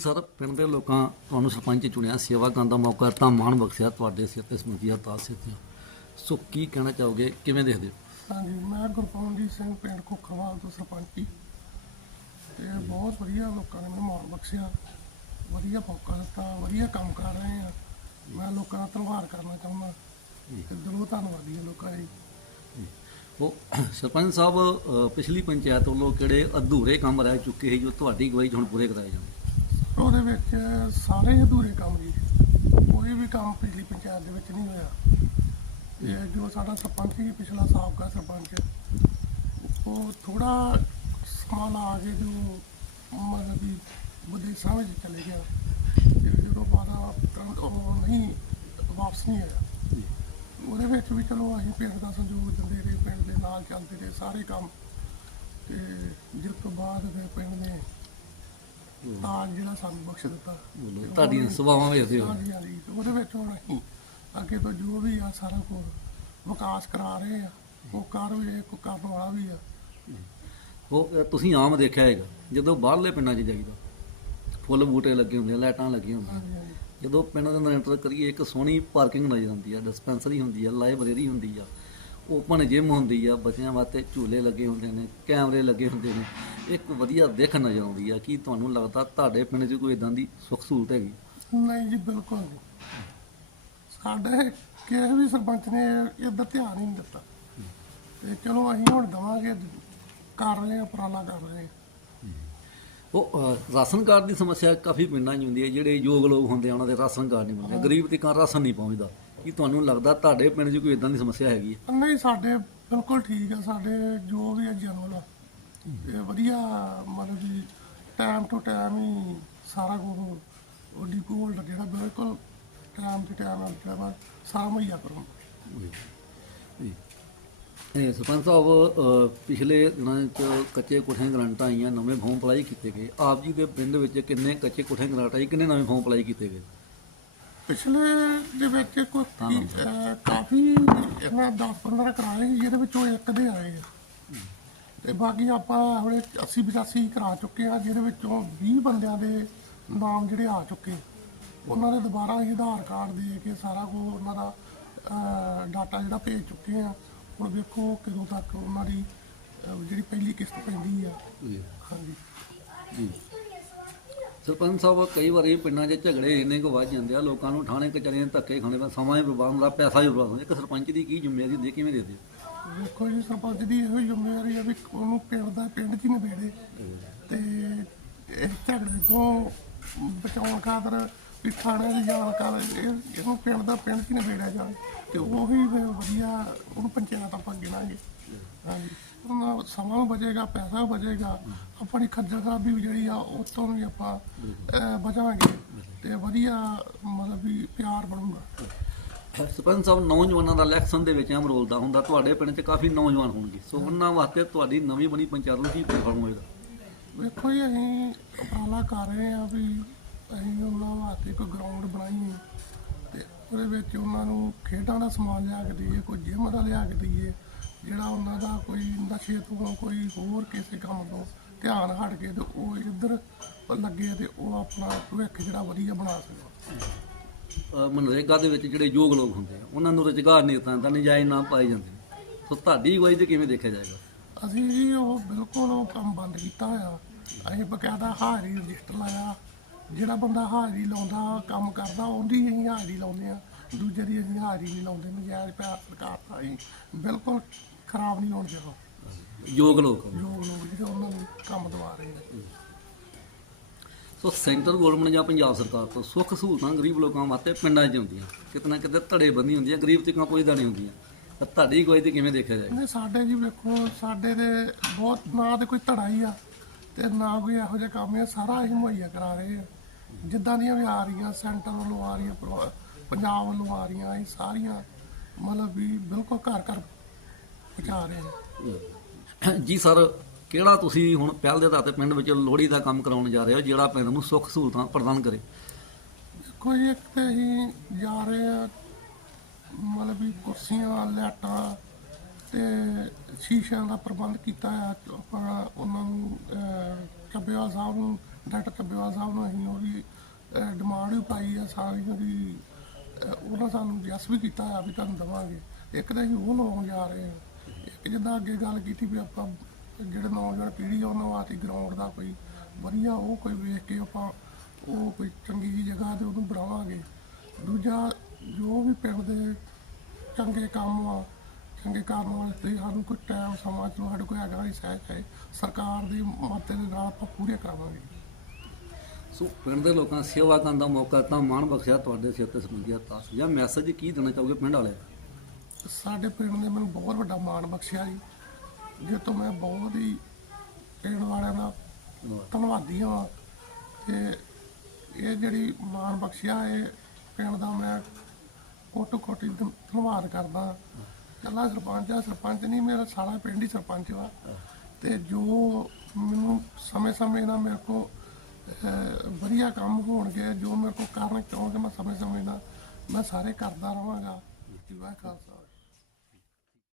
Sir ਪਿੰਡ ਦੇ ਲੋਕਾਂ ਤੁਹਾਨੂੰ ਸਰਪੰਚ ਚੁਣਿਆ ਸੇਵਾ ਕਰਨ ਦਾ ਮੌਕਾ ਦਿੱਤਾ ਮਾਣ ਬਖਸ਼ਿਆ ਤੁਹਾਡੇ ਸਿਰ ਤੇ ਸਮੁੰਦੀ ਅਰਦਾਸ ਸਿਰ ਤੇ ਸੋ ਕੀ ਕਹਿਣਾ ਚਾਹੋਗੇ? ਕਿਵੇਂ ਦੇਖਦੇ ਹੋ? ਹਾਂਜੀ ਮੈਂ ਗੁਰਪਾਲਜੀਤ ਸਿੰਘ ਪਿੰਡ ਖੋਖਰਵਾਲ ਤੋਂ ਸਰਪੰਚੀ ਤੇ ਬਹੁਤ ਵਧੀਆ ਲੋਕਾਂ ਨੇ ਮੈਨੂੰ ਮਾਣ ਬਖਸ਼ਿਆ। ਵਧੀਆ ਮੌਕਾ ਦਿੱਤਾ ਵਧੀਆ ਕੰਮ ਕਰ ਰਹੇ ਆ। ਮੈਂ ਲੋਕਾਂ ਦਾ ਧੰਨਵਾਦ ਕਰਨਾ ਚਾਹੁੰਦਾ। ਤੇ ਦਿਲੋਂ ਧੰਨਵਾਦੀ ਹਾਂ ਲੋਕਾਂ ਦੀ ਉਹ ਸਰਪੰਚ ਸਾਹਿਬ ਪਿਛਲੀ ਪੰਚਾਇਤ ਵੱਲੋਂ ਕਿਹੜੇ ਅਧੂਰੇ ਕੰਮ ਰਹਿ ਚੁੱਕੇ ਸੀ ਜੋ ਤੁਹਾਡੀ ਅਗਵਾਈ 'ਚ ਹੁਣ ਪੂਰੇ ਕਰਾਏ ਜਾਣ ਉਹਦੇ ਵਿੱਚ ਸਾਰੇ ਅਧੂਰੇ ਕੰਮ ਜੀ। ਕੋਈ ਵੀ ਕੰਮ ਪਿਛਲੀ ਪੰਚਾਇਤ ਦੇ ਵਿੱਚ ਨਹੀਂ ਹੋਇਆ। ਇਹ ਜੋ ਸਾਡਾ ਸਰਪੰਚ ਜੀ, ਪਿਛਲਾ ਸਾਬਕਾ ਸਰਪੰਚ, ਉਹ ਥੋੜਾ ਸਮਾਂ ਲਾ ਕੇ ਜੋ ਮਤਲਬ ਵੀ ਵਿਦੇਸ਼ਾਂ ਵਿੱਚ ਚਲੇ ਗਿਆ। ਤੇ ਜਦੋਂ ਬਾਅਦ ਤੁਰੰਤ ਉਹ ਨਹੀਂ, ਵਾਪਸ ਨਹੀਂ ਆਇਆ। ਉਹਦੇ ਵਿੱਚ ਵੀ ਚਲੋ ਅਸੀਂ ਪਿੰਡ ਦਾ ਸੰਯੋਗ ਦਿੰਦੇ ਰਹੇ, ਪਿੰਡ ਦੇ ਨਾਲ ਚੱਲਦੇ ਰਹੇ, ਸਾਰੇ ਕੰਮ। ਤੇ ਜਿਸ ਤੋਂ ਬਾਅਦ ਫਿਰ ਪਿੰਡ ਨੇ ਤਾਜ ਜਿਹੜਾ ਸਾਨੂੰ ਬਖਸ਼ ਦਿੱਤਾ। ਬੋਲੋ, ਤੇ ਤੁਹਾਡੀਆਂ ਵੇਖਦੇ ਹੋ ਹਾਂਜੀ ਹਾਂਜੀ ਤੇ ਉਹਦੇ ਵਿੱਚ ਹੁਣ ਅਸੀਂ ਅੱਗੇ ਤੋਂ ਜੋ ਵੀ ਆ ਸਾਰਾ ਕੁਝ ਵਿਕਾਸ ਕਰਾ ਰਹੇ ਆ ਉਹ ਕਰ ਵੀ ਕੋਈ ਕਰਨ ਵਾਲਾ ਵੀ ਆ। ਉਹ ਅ, ਤੁਸੀਂ ਆਮ ਦੇਖਿਆ ਹੈਗਾ ਜਦੋਂ ਬਾਹਰਲੇ ਪਿੰਡਾਂ 'ਚ ਜਾਈਦਾ ਫੁੱਲ ਬੂਟੇ ਲੱਗੇ ਹੁੰਦੇ ਆ ਲਾਈਟਾਂ ਲੱਗੀਆਂ ਹੁੰਦੀਆਂ। ਹਾਂਜੀ ਹਾਂਜੀ। ਜਦੋਂ ਪਿੰਡ ਦੇ ਅੰਦਰ ਐਂਟਰ ਕਰੀਏ ਇੱਕ ਸੋਹਣੀ ਪਾਰਕਿੰਗ ਨਜ਼ਰ ਆਉਂਦੀ ਆ ਡਿਸਪੈਂਸਰੀ ਹੁੰਦੀ ਆ ਲਾਇਬ੍ਰੇਰੀ ਹੁੰਦੀ ਆ ਓਪਨ ਜਿਮ ਹੁੰਦੀ ਆ ਬੱਚਿਆਂ ਵਾਸਤੇ ਝੂਲੇ ਲੱਗੇ ਹੁੰਦੇ ਨੇ ਕੈਮਰੇ ਲੱਗੇ ਹੁੰਦੇ ਨੇ। ਇੱਕ ਵਧੀਆ ਦਿੱਖ ਨਜ਼ਰ ਆਉਂਦੀ ਆ ਕੀ ਤੁਹਾਨੂੰ ਲੱਗਦਾ ਤੁਹਾਡੇ ਪਿੰਡ 'ਚ ਕੋਈ ਇਦਾਂ ਦੀ ਸੁੱਖ ਸਹੂਲਤ ਹੈਗੀ। ਨਹੀਂ ਜੀ ਬਿਲਕੁਲ। ਨਹੀਂ ਸਾਡੇ ਕਿਸੇ ਵੀ ਸਰਪੰਚ ਨੇ ਇੱਧਰ ਧਿਆਨ ਹੀ ਨਹੀਂ ਦਿੱਤਾ। ਤੇ ਚਲੋ ਅਸੀਂ ਹੁਣ ਦਵਾਂਗੇ ਕਰ ਰਹੇ ਆ ਉਪਰਾਲਾ ਕਰ ਰਹੇ ਆ ਉਹ ਰਾਸ਼ਨ ਕਾਰਡ ਦੀ ਸਮੱਸਿਆ ਕਾਫੀ ਪਿੰਡਾਂ 'ਚ ਹੁੰਦੀ ਹੈ ਜਿਹੜੇ ਯੋਗ ਲੋਕ ਹੁੰਦੇ ਆ ਉਹਨਾਂ ਦੇ ਰਾਸ਼ਨ ਕਾਰਡ ਨਹੀਂ ਬਣਦੇ ਗਰੀਬ ਤੱਕ ਰਾਸ਼ਨ ਨਹੀਂ ਪਹੁੰਚਦਾ। ਕੀ ਤੁਹਾਨੂੰ ਲੱਗਦਾ ਤੁਹਾਡੇ ਪਿੰਡ 'ਚ ਕੋਈ ਇਦਾਂ ਦੀ ਸਮੱਸਿਆ ਹੈਗੀ ਹੈ? ਨਹੀਂ ਸਾਡੇ ਬਿਲਕੁਲ ਠੀਕ ਆ ਸਾਡੇ ਜੋ ਵੀ ਆ ਜਨਰਲ ਆ। ਇਹ ਵਧੀਆ ਮਤਲਬ ਕਿ ਟਾਈਮ ਟੂ ਟਾਈਮ ਹੀ ਸਾਰਾ ਕੁਝ ਉਹ ਡਿਪੋਲਡ ਜਿਹੜਾ ਬਿਲਕੁਲ ਟਾਈਮ ਟੂ ਟਾਈਮ ਜਿਹੜਾ ਸਾਰਾ ਮੁਹੱਈਆ ਕਰੋ ਜੀ। ਇਹ ਸਰਪੰਚ ਸਾਹਿਬ ਪਿਛਲੇ ਦਿਨਾਂ 'ਚ ਕੱਚੇ ਕੋਠੇ ਗਰੰਟਾਂ ਆਈਆਂ ਨਵੇਂ ਫਾਰਮ ਅਪਲਾਈ ਕੀਤੇ ਗਏ। ਆਪ ਜੀ ਦੇ ਪਿੰਡ ਵਿੱਚ ਕਿੰਨੇ ਕੱਚੇ ਕੋਠੇ ਗਰੰਟ ਆਈ ਕਿੰਨੇ ਨਵੇਂ ਫਾਰਮ ਅਪਲਾਈ ਕੀਤੇ ਗਏ? ਪਿਛਲੇ ਦੇ ਵਿੱਚ ਕੋਈ ਅਹ, ਕਾਫੀ ਇਹਨਾਂ 10 15 ਕਰਾਏ ਸੀ, ਜਿਹਦੇ ਵਿੱਚੋਂ ਇੱਕ ਦੇ ਆਏ ਆ। ਤੇ ਬਾਕੀ ਆਪਾਂ ਹੁਣ 80 85 ਕਰਾ ਚੁੱਕੇ ਆ ਜਿਹਦੇ ਵਿੱਚੋਂ 20 ਬੰਦਿਆਂ ਦੇ ਨਾਮ ਜਿਹੜੇ ਆ ਚੁੱਕੇ। ਉਹਨਾਂ ਦੇ ਦੁਬਾਰਾ ਅਸੀਂ ਆਧਾਰ ਕਾਰਡ ਦੇ ਕੇ ਸਾਰਾ ਕੁਝ ਉਹਨਾਂ ਦਾ ਡਾਟਾ ਜਿਹੜਾ ਭੇਜ ਚੁੱਕੇ ਆ ਹੁਣ ਵੇਖੋ ਕਦੋਂ ਤੱਕ ਉਹਨਾਂ ਦੀ ਅਹ, ਜਿਹੜੀ ਪਹਿਲੀ ਕਿਸ਼ਤ ਪੈਂਦੀ ਆ। ਜੀ। ਹਾਂਜੀ। ਜੀ। ਸਰਪੰਚ ਸਾਹਿਬ, ਕਈ ਵਾਰੀ ਪਿੰਡਾਂ 'ਚ ਝਗੜੇ ਇੰਨੇ ਕੁ ਵੱਧ ਜਾਂਦੇ ਆ, ਲੋਕਾਂ ਨੂੰ ਥਾਣੇ, ਕਚਹਿਰੀਆਂ ਧੱਕੇ ਖਾਣੇ ਦਾ ਸਮਾਂ ਹੀ ਬਰਬਾਦ ਹੁੰਦਾ, ਪੈਸਾ ਹੀ ਬਰਬਾਦ ਹੁੰਦਾ। ਇੱਕ ਸਰਪੰਚ ਦੀ ਕੀ ਜ਼ਿੰਮੇਵਾਰੀ ਹੁੰਦੀ ਕਿਵੇਂ ਦੇ ਦਿਓ ਵੇਖੋ ਜੀ, ਸਰਪੰਚ ਦੀ ਇਹੋ ਹੀ ਜ਼ਿੰਮੇਵਾਰੀ ਹੈ ਵੀ ਉਹਨੂੰ ਪਿੰਡ ਦਾ ਪਿੰਡ 'ਚ ਹੀ ਨਿਬੇੜੇ। ਤੇ ਇਸ ਝਗੜੇ ਤੋਂ ਬਚਾਉਣ ਖਾਤਰ ਵੀ ਥਾਣੇ ਦੀ ਜਾਣ ਇਹਨੂੰ ਪਿੰਡ ਦਾ ਪਿੰਡ 'ਚ ਹੀ ਨਿਬੇੜਿਆ ਜਾਵੇ। ਤੇ ਉਹੀ ਵਧੀਆ, ਉਹਨੂੰ ਪੰਚਾਇਤ ਆਪਾਂ ਗਿਣਾਂਗੇ ਉਹਨਾਂ ਸਮਾਂ ਬਚੇਗਾ ਪੈਸਾ ਬਚੇਗਾ। ਆਪਣੀ ਖੱਜਲ ਖਰਾਬੀ ਵੀ ਜਿਹੜੀ ਆ ਉਹ ਤੋਂ ਵੀ ਆਪਾਂ ਅਹ, ਬਚਾਂਗੇ ਤੇ ਵਧੀਆ ਮਤਲਬ ਵੀ ਪਿਆਰ ਬਣੂਗਾ। ਸਰਪੰਚ ਸਾਹਿਬ ਨੌਜਵਾਨਾਂ ਦਾ ਇਲੈਕਸ਼ਨ ਦੇ ਵਿੱਚ ਅਹਿਮ ਰੋਲ ਦਾ ਹੁੰਦਾ ਤੁਹਾਡੇ ਪਿੰਡ 'ਚ ਕਾਫੀ ਨੌਜਵਾਨ ਹੋਣਗੇ। ਸੋ ਉਹਨਾਂ ਵਾਸਤੇ ਤੁਹਾਡੀ ਨਵੀਂ ਬਣੀ ਪੰਚਾਇਤ ਨੂੰ ਕੀ ਪਲੇਟਫਾਰਮ ਹੋਏਗਾ? ਵੇਖੋ ਜੀ ਅਸੀਂ ਉਪਰਾਲਾ ਕਰ ਰਹੇ ਆ ਵੀ ਅਸੀਂ ਉਹਨਾਂ ਵਾਸਤੇ ਕੋਈ ਗਰਾਊਂਡ ਬਣਾਈਏ ਤੇ ਉਹਦੇ ਵਿੱਚ ਉਹਨਾਂ ਨੂੰ ਖੇਡਾਂ ਦਾ ਸਮਾਨ ਲਿਆ ਕੇ ਦਈਏ ਕੋਈ ਜਿਮ ਦਾ ਲਿਆ ਕੇ ਦਈਏ। ਜਿਹੜਾ ਉਹਨਾਂ ਦਾ ਕੋਈ ਨਸ਼ੇ ਤੋਂ ਕੋਈ ਹੋਰ ਕਿਸੇ ਕੰਮ ਤੋਂ ਧਿਆਨ ਹਟ ਕੇ ਤੇ ਉਹ ਇੱਧਰ ਲੱਗੇ ਤੇ ਉਹ ਆਪਣਾ ਭਵਿੱਖ ਜਿਹੜਾ ਵਧੀਆ ਬਣਾ ਸਕਣ ਅਹ ਮਨਰੇਗਾ ਦੇ ਵਿੱਚ ਜਿਹੜੇ ਯੋਗ ਲੋਕ ਹੁੰਦੇ ਆ ਉਹਨਾਂ ਨੂੰ ਰੁਜ਼ਗਾਰ ਨਹੀਂ ਦਿੱਤਾ ਜਾਂਦਾ ਨਜਾਇਜ਼ ਨਾਮ ਪਾਏ ਜਾਂਦੇ ਨੇ। ਸੋ ਤੁਹਾਡੀ ਅਗਵਾਈ 'ਚ ਕਿਵੇਂ ਦੇਖਿਆ ਜਾਏਗਾ? ਅਸੀਂ ਜੀ ਉਹ ਬਿਲਕੁਲ ਉਹ ਕੰਮ ਬੰਦ ਕੀਤਾ ਹੋਇਆ। ਅਸੀਂ ਬਕਾਇਦਾ ਹਾਜ਼ਰੀ ਰਜਿਸਟਰ ਲਾਇਆ। ਜਿਹੜਾ ਬੰਦਾ ਹਾਜ਼ਰੀ ਲਾਉਂਦਾ ਕੰਮ ਕਰਦਾ ਉਹਦੀ ਅਸੀਂ ਹਾਜ਼ਰੀ ਲਾਉਂਦੇ ਆ ਦੂਜੇ ਦੀ ਅਸੀਂ ਹਾਜ਼ਰੀ ਨਹੀਂ ਲਾਉਂਦੇ ਨਜਾਇਜ਼ ਪਿਆ ਸਰਕਾਰ ਦਾ ਅਸੀਂ ਬਿਲਕੁਲ ਖਰਾਬ ਨਹੀਂ ਹੋਣ ਦੇਣਾ ਯੋਗ ਲੋਕ। ਲੋਕ ਲੋਕ ਜਿਹੜੇ ਉਹਨਾਂ ਨੂੰ ਕੰਮ ਦਵਾ ਰਹੇ ਨੇ। ਸੋ ਸੈਂਟਰ ਗਵਰਨਮੈਂਟ ਜਾਂ ਪੰਜਾਬ ਸਰਕਾਰ ਤੋਂ ਸੁੱਖ ਸਹੂਲਤਾਂ ਗਰੀਬ ਲੋਕਾਂ ਵਾਸਤੇ ਪਿੰਡਾਂ 'ਚ ਹੁੰਦੀਆਂ। ਕਿਤੇ ਨਾ ਕਿਤੇ ਧੜੇ ਬੰਦੀ ਹੁੰਦੀਆਂ ਗਰੀਬ ਤੱਕਾਂ ਪੁੱਜਦਾ ਨਹੀਂ ਹੁੰਦੀਆਂ। ਤਾਂ ਤੁਹਾਡੀ ਅਗਵਾਈ 'ਤੇ ਕਿਵੇਂ ਦੇਖਿਆ ਨਹੀਂ ਸਾਡੇ ਜੀ ਵੇਖੋ ਸਾਡੇ ਦੇ ਬਹੁਤ ਨਾ ਤੇ ਕੋਈ ਧੜਾ ਹੀ ਆ ਤੇ ਨਾ ਕੋਈ ਇਹੋ ਜਿਹਾ ਕੰਮ ਆ। ਸਾਰਾ ਅਸੀਂ ਮੁਹੱਈਆ ਕਰਾ ਰਹੇ ਆ। ਜਿੱਦਾਂ ਦੀਆਂ ਵੀ ਆ ਰਹੀਆਂ ਸੈਂਟਰ ਵੱਲੋਂ ਆ ਰਹੀਆਂ ਪ੍ਰੋ- ਪੰਜਾਬ ਵੱਲੋਂ ਆ ਰਹੀਆਂ ਇਹ ਸਾਰੀਆਂ ਮਤਲਬ ਵੀ ਬਿਲਕੁਲ ਘਰ ਘਰ ਪਹੁੰਚਾ ਰਹੇ ਆ ਜੀ ਸਰ ਕਿਹੜਾ ਤੁਸੀਂ ਹੁਣ ਪਹਿਲ ਦੇ ਆਧਾਰ ਤੇ ਪਿੰਡ ਵਿੱਚ ਲੋਹੜੀ ਦਾ ਕੰਮ ਕਰਾਉਣ ਜਾ ਰਹੇ ਹੋ ਜਿਹੜਾ ਪਿੰਡ ਨੂੰ ਸੁੱਖ ਸਹੂਲਤਾਂ ਪ੍ਰਦਾਨ ਕਰੇ? ਜੀ ਇੱਕ ਤੇ ਅਸੀਂ ਜਾ ਰਹੇ ਆ ਮਤਲਬ ਵੀ ਕੁਰਸੀਆਂ ਲੈਟਾਂ ਤੇ ਸ਼ੀਸ਼ਿਆਂ ਦਾ ਪ੍ਰਬੰਧ ਕੀਤਾ ਹੈ। ਆਪਾਂ ਉਹਨਾਂ ਨੂੰ ਅਹ, ਚੱਬੇਵਾਲ ਸਾਹਿਬ ਨੂੰ ਡਾਕਟਰ ਕੱਬੇਵਾਲ ਸਾਹਿਬ ਨੂੰ ਅਸੀਂ ਉਹਦੀ ਅਹ, ਡਿਮਾਂਡ ਵੀ ਪਾਈ ਆ ਸਾਰੀ ਉਹਦੀ ਅਹ, ਉਹਨਾਂ ਸਾਨੂੰ ਜੱਸ ਵੀ ਕੀਤਾ ਆ ਵੀ ਤੁਹਾਨੂੰ ਦੇਵਾਂਗੇ। ਇੱਕ ਤਾਂ ਅਸੀਂ ਉਹ ਲਾਉਣ ਜਾ ਰਹੇ ਹਾਂ। ਇੱਕ ਜਿੱਦਾਂ ਅੱਗੇ ਗੱਲ ਕੀਤੀ ਵੀ ਆਪਾਂ ਜਿਹੜੇ ਨੌਜਵਾਨ ਪੀੜ੍ਹੀ ਆ, ਉਹਨਾਂ ਵਾਸਤੇ ਗਰਾਊਂਡ ਦਾ ਕੋਈ ਵਧੀਆ ਉਹ ਕੋਈ ਵੇਖ ਕੇ ਆਪਾਂ ਉਹ ਕੋਈ ਚੰਗੀ ਜਿਹੀ ਜਗ੍ਹਾ ਤੇ ਉਹਨੂੰ ਬਣਾਵਾਂਗੇ। ਦੂਜਾ, ਜੋ ਵੀ ਪਿੰਡ ਦੇ ਚੰਗੇ ਕੰਮ ਆ, ਚੰਗੇ ਕੰਮ ਵਾਸਤੇ ਸਾਨੂੰ ਕੋਈ ਟਾਈਮ ਸਮਾਂ, ਚਲੋ ਸਾਡੇ ਕੋਲ ਹੈਗਾ ਹੀ ਸਹਿਜ ਹੈ। ਸਰਕਾਰ ਦੀ ਮਦਦ ਦੇ ਨਾਲ ਆਪਾਂ ਪੂਰੇ ਕਰਾਵਾਂਗੇ। ਸੋ ਪਿੰਡ ਦੇ ਲੋਕਾਂ ਸੇਵਾ ਕਰਨ ਦਾ ਮੌਕਾ ਤਾਂ ਮਾਣ ਬਖਸ਼ਿਆ ਤੁਹਾਡੇ ਸਿਰ ਤੇ ਸਮਝਿਆ ਤਾਂ। ਜਾਂ ਮੈਸੇਜ ਕੀ ਦੇਣਾ ਚਾਹੋਗੇ ਪਿੰਡ ਵਾਲੇ ਸਾਡੇ ਪਿੰਡ ਨੇ ਮੈਨੂੰ ਬਹੁਤ ਵੱਡਾ ਮਾਣ ਬਖਸ਼ਿਆ ਜੀ। ਜੇ ਤੋਂ ਮੈਂ ਬਹੁਤ ਹੀ ਪਿੰਡ ਵਾਲਿਆਂ ਦਾ ਧੰਨਵਾਦੀ। ਹਾਂ ਤੇ ਇਹ ਜਿਹੜੀ ਮਾਣ ਬਖਸ਼ਿਆ ਇਹ ਪਿੰਡ ਦਾ ਮੈਂ ਕੋਟੋ ਕੋਟੀ ਧੰਨ- ਧੰਨਵਾਦ ਕਰਦਾ। ਕੱਲਾ ਸਰਪੰਚ ਆ ਸਰਪੰਚ ਨਹੀਂ ਮੇਰਾ ਸਾਰਾ ਪਿੰਡ ਹੀ ਸਰਪੰਚ ਵਾ। ਤੇ ਜੋ ਮੈਨੂੰ ਸਮੇਂ-ਸਮੇਂ ਨਾਲ ਮੇਰੇ ਕੋ ਅਹ, ਵਧੀਆ ਕੰਮ ਹੋਣਗੇ, ਜੋ ਮੇਰੇ ਕੋਲ ਕਰਨ ਚਾਹੋਗੇ ਮੈਂ ਸਮੇਂ-ਸਮੇਂ ਨਾਲ ਮੈਂ ਸਾਰੇ ਕਰਦਾ ਰਹਾਂਗਾ। ਜੀ ਵਾਹਿਗੁਰੂ ਖਾਲਸਾ।